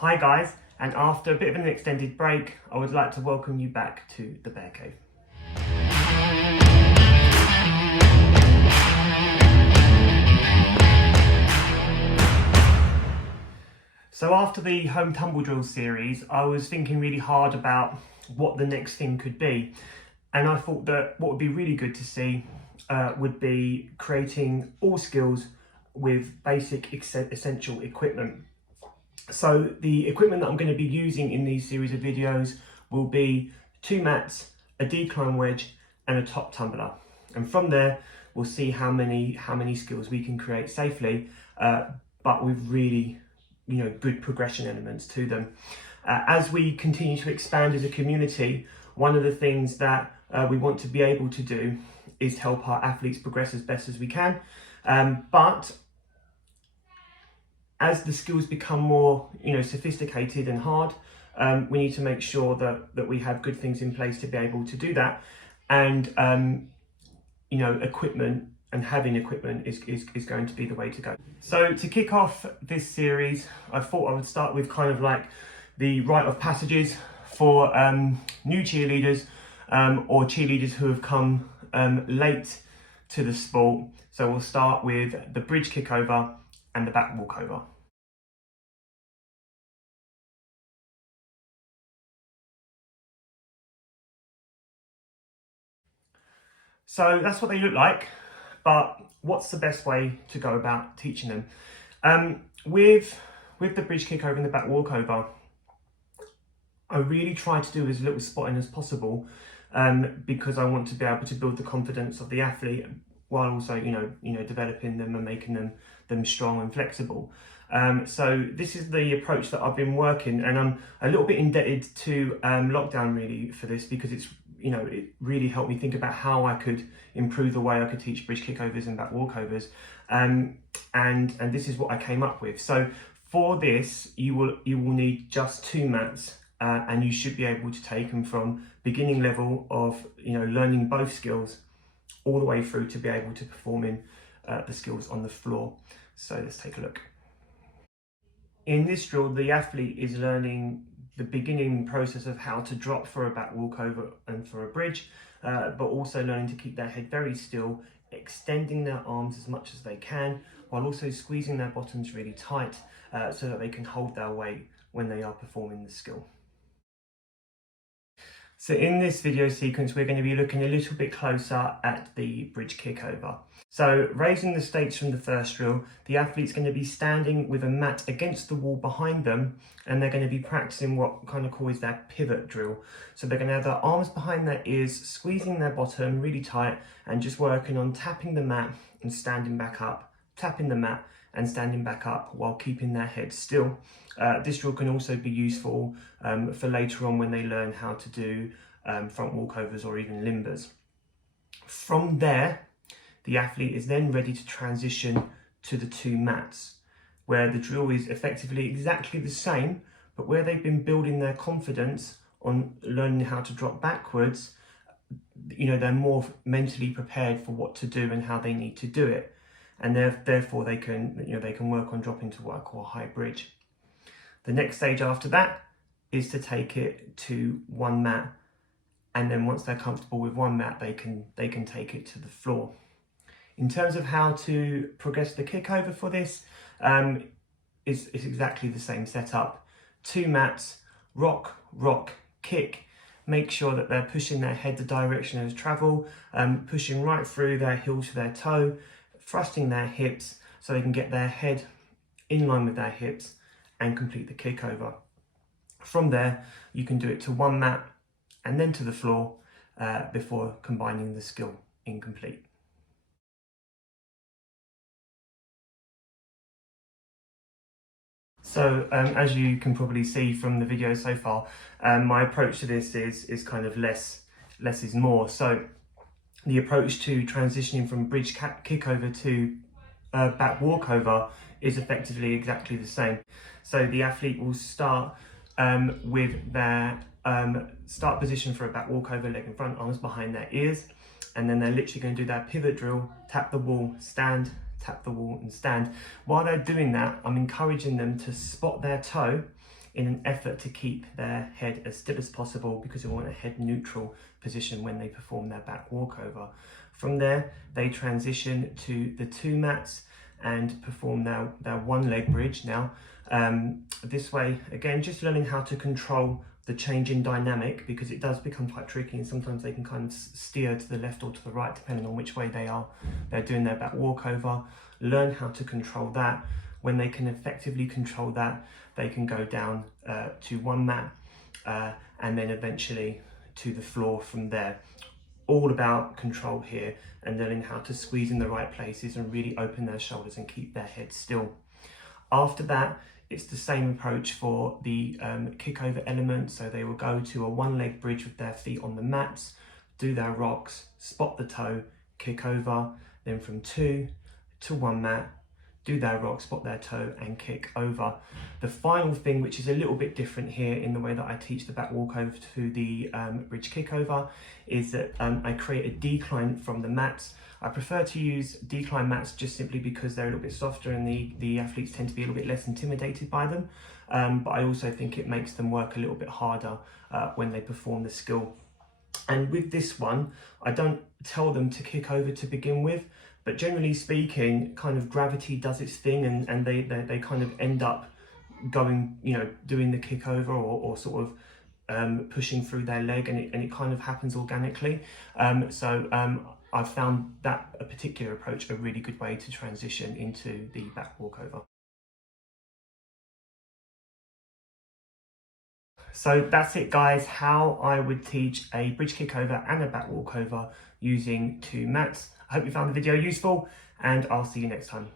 Hi guys, and after a bit of an extended break, I would like to welcome you back to the Bear Cave. So after the home tumble drill series, I was thinking really hard about what the next thing could be. And I thought that what would be really good to see would be creating all skills with basic essential equipment. So the equipment that I'm going to be using in these series of videos will be 2 mats, a decline wedge and a top tumbler. And from there, we'll see how many skills we can create safely, but with really good progression elements to them. As we continue to expand as a community, one of the things that we want to be able to do is help our athletes progress as best as we can. But as the skills become more sophisticated and hard, we need to make sure that we have good things in place to be able to do that. And equipment and having equipment is going to be the way to go. So to kick off this series, I thought I would start with kind of like the rite of passages for new cheerleaders or cheerleaders who have come late to the sport. So we'll start with the bridge kickover and the back walkover. So that's what they look like, but what's the best way to go about teaching them? With the bridge kickover and the back walkover, I really try to do as little spotting as possible because I want to be able to build the confidence of the athlete while also developing them and making them strong and flexible. So this is the approach that I've been working, and I'm a little bit indebted to lockdown really for this, because it really helped me think about how I could improve the way I could teach bridge kickovers and back walkovers, and this is what I came up with. So for this, you will need just 2 mats, and you should be able to take them from beginning level of learning both skills all the way through to be able to perform in the skills on the floor. So let's take a look. In this drill, the athlete is learning the beginning process of how to drop for a back walkover and for a bridge, but also learning to keep their head very still, extending their arms as much as they can, while also squeezing their bottoms really tight so that they can hold their weight when they are performing the skill. So in this video sequence, we're going to be looking a little bit closer at the bridge kickover. So raising the stakes from the first drill, the athlete's going to be standing with a mat against the wall behind them, and they're going to be practicing what kind of call is their pivot drill. So they're going to have their arms behind their ears, squeezing their bottom really tight, and just working on tapping the mat and standing back up, tapping the mat and standing back up while keeping their head still. This drill can also be useful for later on when they learn how to do front walkovers or even limbers. From there, the athlete is then ready to transition to the 2 mats, where the drill is effectively exactly the same, but where they've been building their confidence on learning how to drop backwards, they're more mentally prepared for what to do and how they need to do it. And therefore they can work on dropping to what I call a high bridge. The next stage after that is to take it to 1 mat, and then once they're comfortable with 1 mat, they can take it to the floor. In terms of how to progress the kickover for this, is exactly the same setup. 2 mats, rock, rock, kick. Make sure that they're pushing their head the direction of travel, pushing right through their heel to their toe, thrusting their hips so they can get their head in line with their hips and complete the kickover. From there, you can do it to 1 mat and then to the floor before combining the skill in complete. So as you can probably see from the video so far, my approach to this is kind of less is more. So the approach to transitioning from bridge kickover to back walkover is effectively exactly the same. So the athlete will start with their start position for a back walkover, leg in front, arms behind their ears, and then they're literally going to do that pivot drill, tap the wall, stand, tap the wall and stand. While they're doing that, I'm encouraging them to spot their toe in an effort to keep their head as still as possible, because we want a head neutral position when they perform their back walkover. From there, they transition to the 2 mats and perform their 1 leg bridge. Now, this way, again, just learning how to control the change in dynamic, because it does become quite tricky, and sometimes they can kind of steer to the left or to the right depending on which way they're doing their back walkover. Learn how to control that. When they can effectively control that, they can go down to 1 mat and then eventually to the floor from there. All about control here, and learning how to squeeze in the right places and really open their shoulders and keep their head still. After that, it's the same approach for the kickover element. So they will go to a 1 leg bridge with their feet on the mats, do their rocks, spot the toe, kick over, then from 2 to 1 mat, do their rock, spot their toe and kick over. The final thing, which is a little bit different here in the way that I teach the back walkover to the bridge kickover, is that I create a decline from the mats. I prefer to use decline mats just simply because they're a little bit softer and the athletes tend to be a little bit less intimidated by them. But I also think it makes them work a little bit harder when they perform the skill. And with this one, I don't tell them to kick over to begin with, but generally speaking, kind of gravity does its thing, and they kind of end up going, doing the kick over or sort of pushing through their leg, and it kind of happens organically. I've found that a particular approach a really good way to transition into the back walkover. So that's it, guys, how I would teach a bridge kickover and a back walkover using 2 mats. I hope you found the video useful, and I'll see you next time.